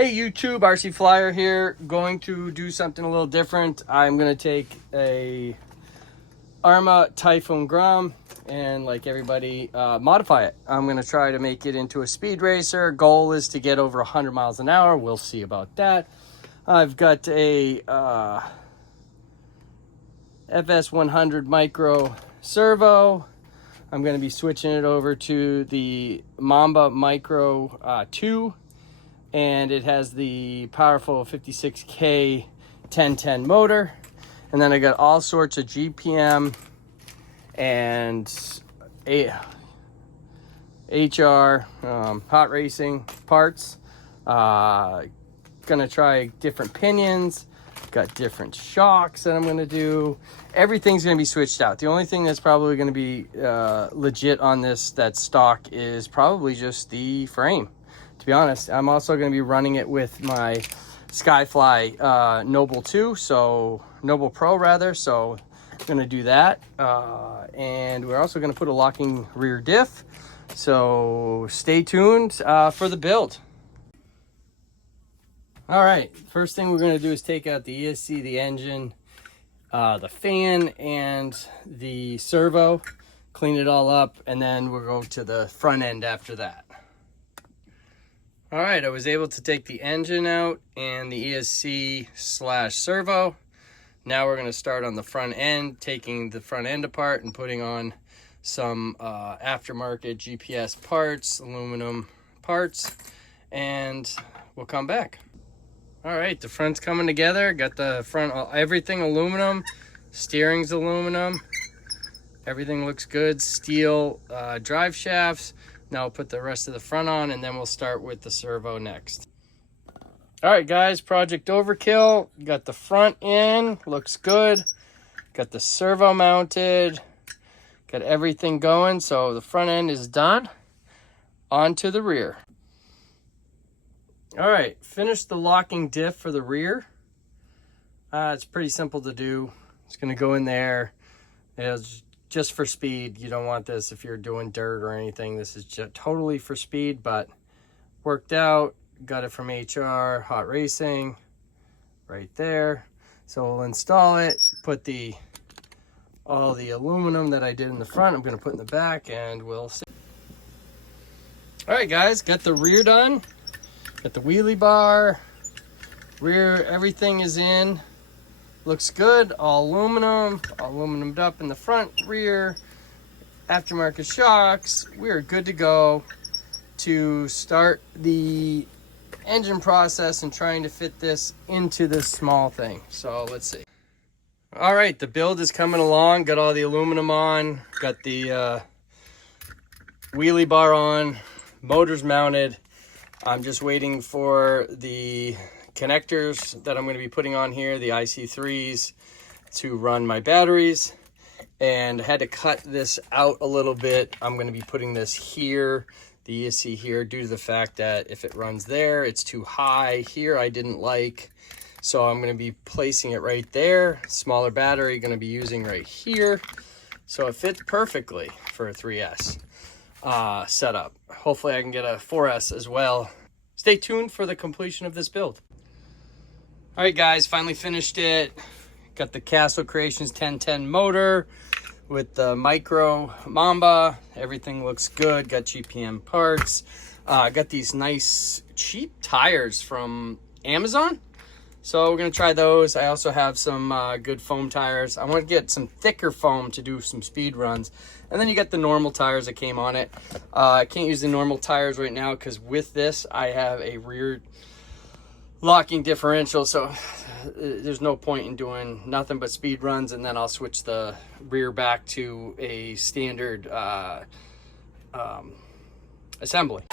Hey YouTube, RC Flyer here. Going to do something a little different. I'm going to take a Arrma Typhon Grom and, like everybody, modify it. I'm going to try to make it into a speed racer. Goal is to get over 100 miles an hour. We'll see about that. I've got a FS100 micro servo. I'm going to be switching it over to the Mamba Micro 2. And it has the powerful 56K 1010 motor. And then I got all sorts of GPM and HR hot racing parts. Gonna try different pinions. Got different shocks that I'm gonna do. Everything's gonna be switched out. The only thing that's probably gonna be legit on this that's stock is probably just the frame. To be honest, I'm also going to be running it with my Skyfly Noble 2, so Noble Pro rather. So I'm going to do that, and we're also going to put a locking rear diff. So stay tuned for the build. All right, first thing we're going to do is take out the ESC, the engine, the fan, and the servo. Clean it all up, and then we'll go to the front end after that. All right, I was able to take the engine out and the ESC/servo. Now we're going to start on the front end, taking the front end apart and putting on some aftermarket GPS parts, aluminum parts, and we'll come back. All right, the front's coming together. Got the front, everything aluminum, steering's aluminum. Everything looks good. Steel drive shafts. Now I'll put the rest of the front on, and then we'll start with the servo next. All right, guys, project overkill. Got the front in, looks good. Got the servo mounted. Got everything going, so the front end is done. On to the rear. All right, finished the locking diff for the rear. It's pretty simple to do. It's gonna go in there. It's just for speed. You don't want this if you're doing dirt or anything. This is just totally for speed, but worked out. Got it from HR Hot Racing right there. So we'll install it, put all the aluminum that I did in the front, I'm going to put in the back, and we'll see. All right, guys, got the rear done. Got the wheelie bar, rear, everything is in. Looks good, all aluminumed up in the front, rear, aftermarket shocks. We're good to go to start the engine process and trying to fit this into this small thing. So let's see. All right, the build is coming along. Got all the aluminum on, got the wheelie bar on, motors mounted. I'm just waiting for the connectors that I'm going to be putting on here, the IC3s, to run my batteries. And I had to cut this out a little bit. I'm going to be putting this here, the ESC here, due to the fact that if it runs there, it's too high. Here I didn't like, so I'm going to be placing it right there. Smaller battery going to be using right here, so it fits perfectly for a 3S setup. Hopefully I can get a 4S as well. Stay tuned for the completion of this build. All right, guys, finally finished it. Got the Castle Creations 1010 motor with the micro Mamba. Everything looks good. Got GPM parts. Got these nice cheap tires from Amazon. So we're going to try those. I also have some good foam tires. I want to get some thicker foam to do some speed runs. And then you got the normal tires that came on it. I can't use the normal tires right now because with this, I have a rear locking differential, so there's no point in doing nothing but speed runs, and then I'll switch the rear back to a standard assembly.